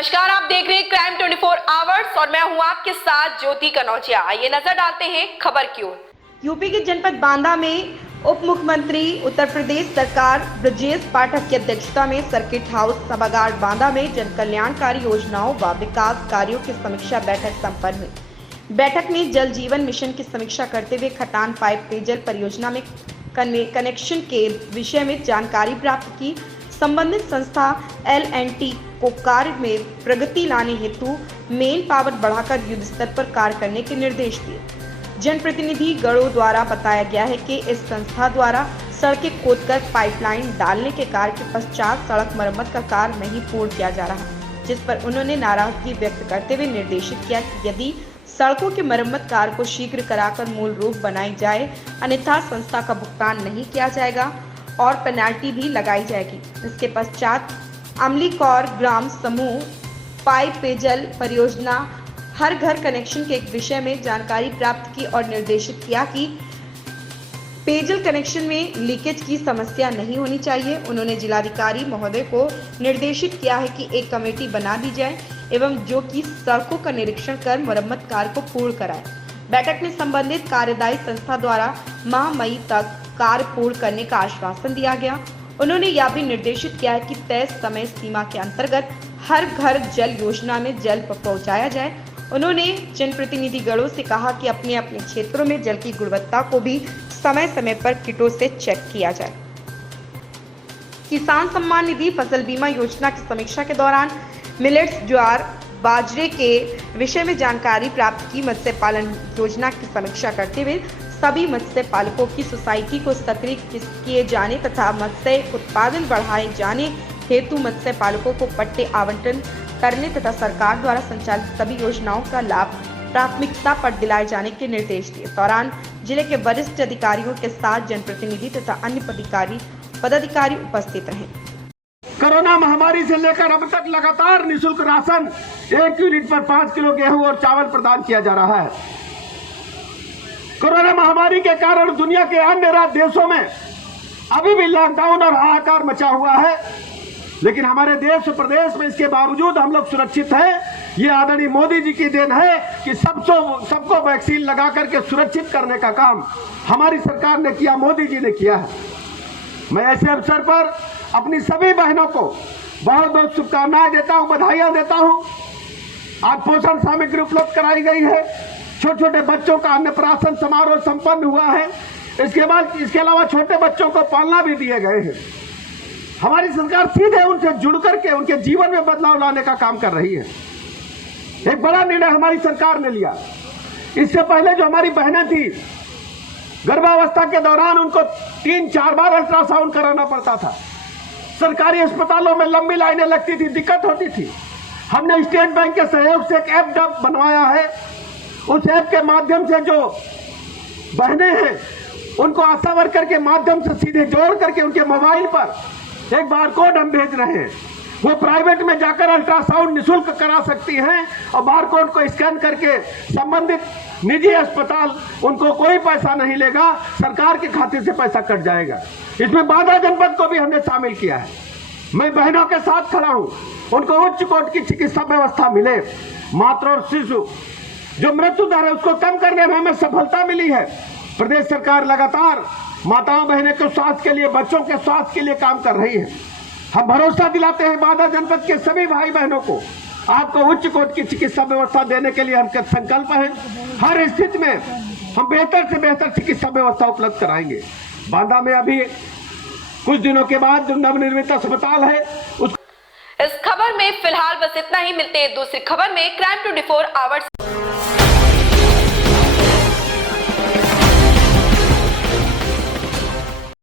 नमस्कार, आप देख रहे हैं क्राइम 24 आवर्स और मैं हूं आपके साथ ज्योति कनौजिया। आइए नजर डालते हैं खबर की ओर। यूपी के जनपद बांदा में उप मुख्यमंत्री उत्तर प्रदेश सरकार ब्रजेश पाठक की अध्यक्षता में सर्किट हाउस सभागार बांदा में जन कल्याणकारी योजनाओं व विकास कार्यों की समीक्षा बैठक संपन्न हुई। बैठक में जल जीवन मिशन की समीक्षा करते हुए खटान पाइप पेयजल परियोजना में कनेक्शन के विषय में जानकारी प्राप्त की। संबंधित संस्था L&T को कार्य में प्रगति लाने हेतु मेन पावर बढ़ाकर युद्ध स्तर पर कार्य करने के निर्देश दिए। जनप्रतिनिधि गणों द्वारा बताया गया है कि इस संस्था द्वारा सड़कें खोदकर पाइपलाइन डालने के कार्य के पश्चात सड़क मरम्मत का कार्य नहीं पूर्ण किया जा रहा, जिस पर उन्होंने नाराजगी व्यक्त करते हुए निर्देशित किया कि यदि सड़कों के मरम्मत कार्य को शीघ्र कराकर मूल रूप बनाई जाए, अन्यथा संस्था का भुगतान नहीं किया जाएगा और पेनाल्टी भी लगाई जाएगी। इसके पश्चात अमलीकौर ग्राम समूह पाइप पेयजल परियोजना हर घर कनेक्शन के एक विषय में जानकारी प्राप्त की और निर्देशित किया कि पेयजल कनेक्शन में लीकेज की समस्या नहीं होनी चाहिए। उन्होंने जिलाधिकारी महोदय को निर्देशित किया है कि एक कमेटी बना दी जाए एवं जो कि सड़कों का निरीक्षण कर मरम्मत कार्य को पूर्ण कराए। बैठक में संबंधित कार्यदायी संस्था द्वारा माह मई तक कार्य पूर्ण करने का आश्वासन दिया गया। उन्होंने यह भी निर्देशित किया है कि तय समय सीमा के अंतर्गत हर घर जल योजना में जल पहुंचाया जाए। उन्होंने जनप्रतिनिधि गणों से कहा कि अपने अपने क्षेत्रों में जल की गुणवत्ता को भी समय समय पर किटों से चेक किया जाए। किसान सम्मान निधि फसल बीमा योजना की समीक्षा के दौरान मिलेट्स ज्वार बाजरे के विषय में जानकारी प्राप्त की। मत्स्य पालन योजना की समीक्षा करते हुए सभी मत्स्य पालकों की सोसाइटी को सक्रिय किए जाने तथा मत्स्य उत्पादन बढ़ाए जाने हेतु मत्स्य पालकों को पट्टे आवंटन करने तथा सरकार द्वारा संचालित सभी योजनाओं का लाभ प्राथमिकता पर दिलाए जाने के निर्देश दिए। दौरान जिले के वरिष्ठ अधिकारियों के साथ जनप्रतिनिधि तथा अन्य पदाधिकारी उपस्थित रहे। कोरोना महामारी से लेकर अब तक लगातार निःशुल्क राशन 1 यूनिट पर 5 किलो गेहूं और चावल प्रदान किया जा रहा है। कोरोना महामारी के कारण दुनिया के अन्य देशों में अभी भी लॉकडाउन और हाहाकार मचा हुआ है, लेकिन हमारे देश प्रदेश में इसके बावजूद हम लोग सुरक्षित हैं। ये आदरणीय मोदी जी की देन है कि सबको वैक्सीन लगा करके सुरक्षित करने का काम हमारी सरकार ने किया, मोदी जी ने किया है। मैं ऐसे अवसर पर अपनी सभी बहनों को बहुत बहुत शुभकामनाएं देता हूं, बधाइयां देता हूं। आज पोषण सामग्री उपलब्ध कराई गई है, छोटे छोटे बच्चों का अन्नप्राशन समारोह संपन्न हुआ है। इसके अलावा छोटे बच्चों को पालना भी दिए गए हैं। हमारी सरकार सीधे उनसे जुड़ करके उनके जीवन में बदलाव लाने का काम कर रही है। एक बड़ा निर्णय हमारी सरकार ने लिया। इससे पहले जो हमारी बहनें थी, गर्भावस्था के दौरान उनको 3-4 बार अल्ट्रासाउंड कराना पड़ता था। सरकारी अस्पतालों में लंबी लाइनें लगती थी, दिक्कत होती थी। हमने स्टेट बैंक के सहयोग से एक ऐप बनवाया है। उस ऐप के माध्यम से जो बहनें हैं उनको आशा वर्कर के माध्यम से सीधे जोड़ करके उनके मोबाइल पर एक बारकोड हम भेज रहे हैं। वो प्राइवेट में जाकर अल्ट्रासाउंड निःशुल्क करा सकती हैं और बारकोड को स्कैन करके संबंधित निजी अस्पताल उनको कोई पैसा नहीं लेगा, सरकार के खाते से पैसा कट जाएगा। इसमें बांदा जनपद को भी हमने शामिल किया है। मैं बहनों के साथ खड़ा हूं, उनको उच्च कोटि की चिकित्सा व्यवस्था मिले। मातृ और शिशु जो मृत्यु दर है उसको कम करने में हमें सफलता मिली है। प्रदेश सरकार लगातार माताओं बहनों के स्वास्थ्य के लिए, बच्चों के स्वास्थ्य के लिए काम कर रही है। हम भरोसा दिलाते हैं बांदा जनपद के सभी भाई बहनों को, आपको उच्च कोटि की चिकित्सा व्यवस्था देने के लिए हम संकल्प है। हर स्थिति में हम बेहतर से बेहतर चिकित्सा व्यवस्था उपलब्ध कराएंगे। बांदा में अभी कुछ दिनों के बाद जो नवनिर्मित अस्पताल है इस खबर में फिलहाल बस इतना ही। मिलते हैं दूसरी खबर में क्राइम 24 आवर्स।